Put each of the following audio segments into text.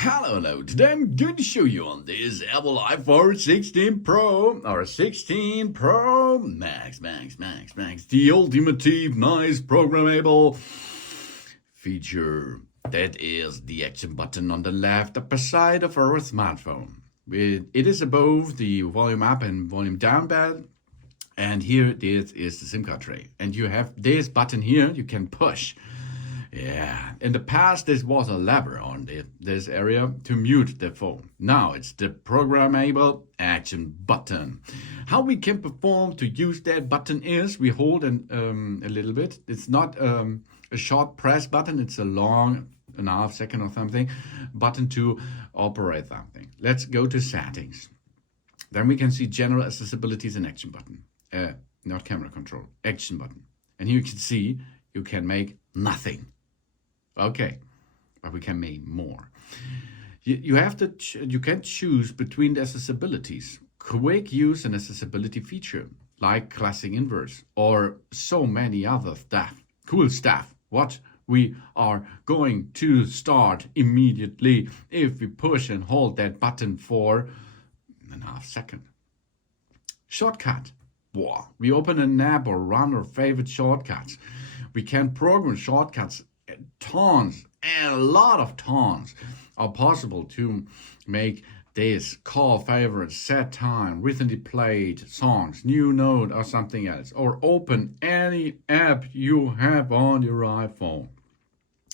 Hello. Today I'm going to show you on this Apple iPhone 16 Pro or 16 Pro Max, the ultimate nice programmable feature. That is the action button on the left upper side of our smartphone. It is above the volume up and volume down button. And here this is the SIM card tray. And you have this button here you can push. Yeah, in the past this was a lever on this area to mute the phone. Now it's the programmable action button. How we can perform to use that button is we hold a little bit. It's not a short press button, it's a long, an half second or something, button to operate something. Let's go to settings. Then we can see general accessibilities and action button. Not camera control, action button. And here you can see you can make nothing. Okay, but we can make more. You can choose between the accessibilities. Quick use and accessibility feature, like classic inverse, or so many other stuff. Cool stuff. What we are going to start immediately if we push and hold that button for a half second. Shortcut. Wow. We open an app or run our favorite shortcuts. We can program shortcuts. Tons and a lot of tons are possible to make this call favorite, set time, recently played songs, new note or something else, or open any app you have on your iPhone.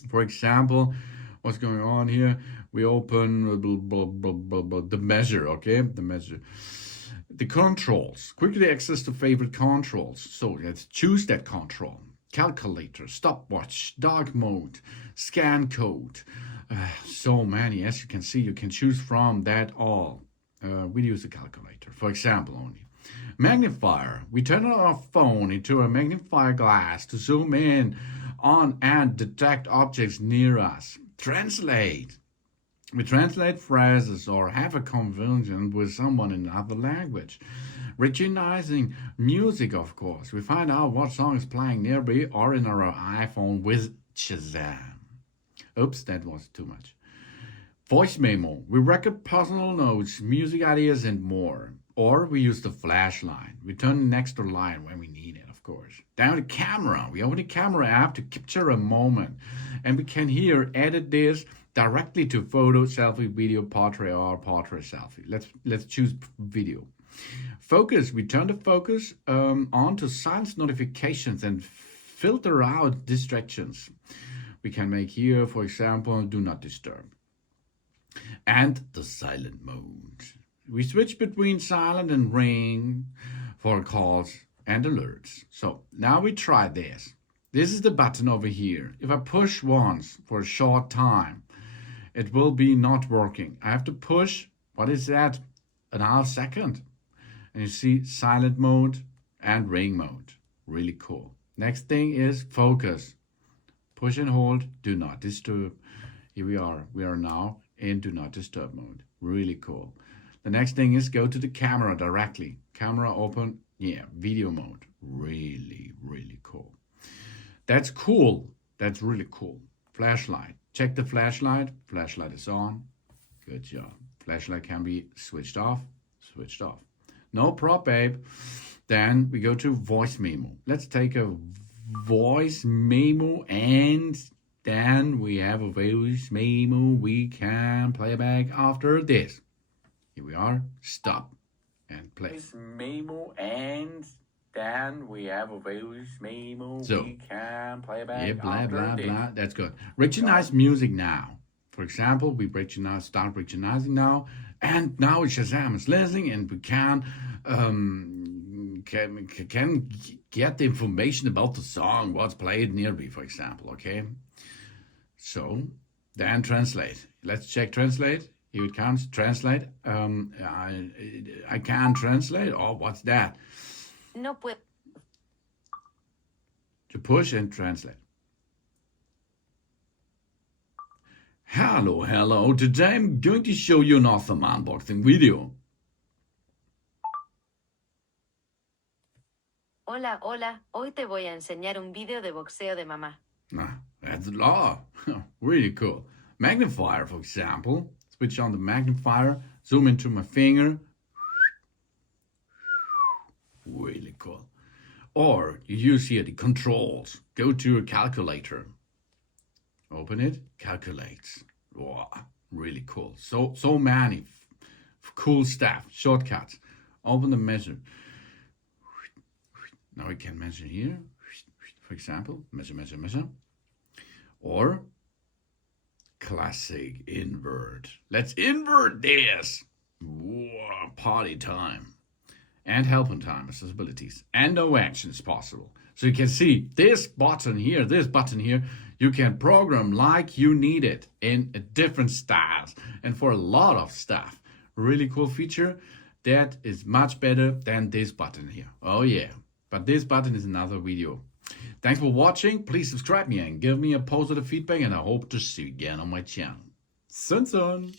For example, what's going on here? We open the measure, okay? The measure. The controls, quickly access to favorite controls. So let's choose that control. Calculator, stopwatch, dark mode, scan code, so many. As you can see, you can choose from that all. We use a calculator, for example, only. Magnifier, we turn our phone into a magnifier glass to zoom in on and detect objects near us. Translate, we translate phrases or have a conversation with someone in another language. Recognizing music, of course. We find out what song is playing nearby or in our iPhone with Shazam. Oops, that was too much. Voice memo. We record personal notes, music ideas, and more. Or we use the flashlight. We turn the extra light when we need it, of course. Down the camera. We open the camera app to capture a moment. And we can here edit this directly to photo, selfie, video, portrait, or portrait selfie. Let's choose video. Focus, we turn the focus on to silence notifications and filter out distractions. We can make here, for example, do not disturb. And the silent mode. We switch between silent and ring for calls and alerts. So now we try this. This is the button over here. If I push once for a short time, it will be not working. I have to push, what is that? An half second. And you see silent mode and ring mode. Really cool. Next thing is focus. Push and hold, do not disturb. Here we are. We are now in do not disturb mode. Really cool. The next thing is go to the camera directly. Camera open. Yeah, video mode. Really, really cool. That's cool. That's really cool. Flashlight. Check the flashlight. Flashlight is on. Good job. Flashlight can be switched off. Switched off. No prop, babe. Then we go to voice memo. Let's take a voice memo and then we have a voice memo we can play back after this. Here we are. Stop and play. Voice memo and then we have a voice memo we can play back after this. Blah. That's good. Recognize music now. For example, we start recognizing now. And now Shazam is listening, and we can get the information about the song, what's played nearby, for example. Okay. So then translate. Let's check translate. Here it comes. Translate. I can't translate. Oh, what's that? No puedo. To push and translate. Hello. Today I'm going to show you an awesome unboxing video. Hola. Hoy te voy a enseñar un video de boxeo de mamá. That's law. Really cool. magnifier, for example. Switch on the magnifier, zoom into my finger. Really cool. Or you use here the controls. Go to a calculator. Open it, calculates. Wow, really cool. So many cool stuff, shortcuts. Open the measure. Now we can measure here. For example, measure. Or classic invert. Let's invert this. Whoa, party time. And helping time accessibilities. And no actions possible. So you can see this button here, you can program like you need it in different styles and for a lot of stuff. Really cool feature that is much better than this button here. Oh yeah, but this button is another video. Thanks for watching. Please subscribe me and give me a positive feedback, and I hope to see you again on my channel. Soon.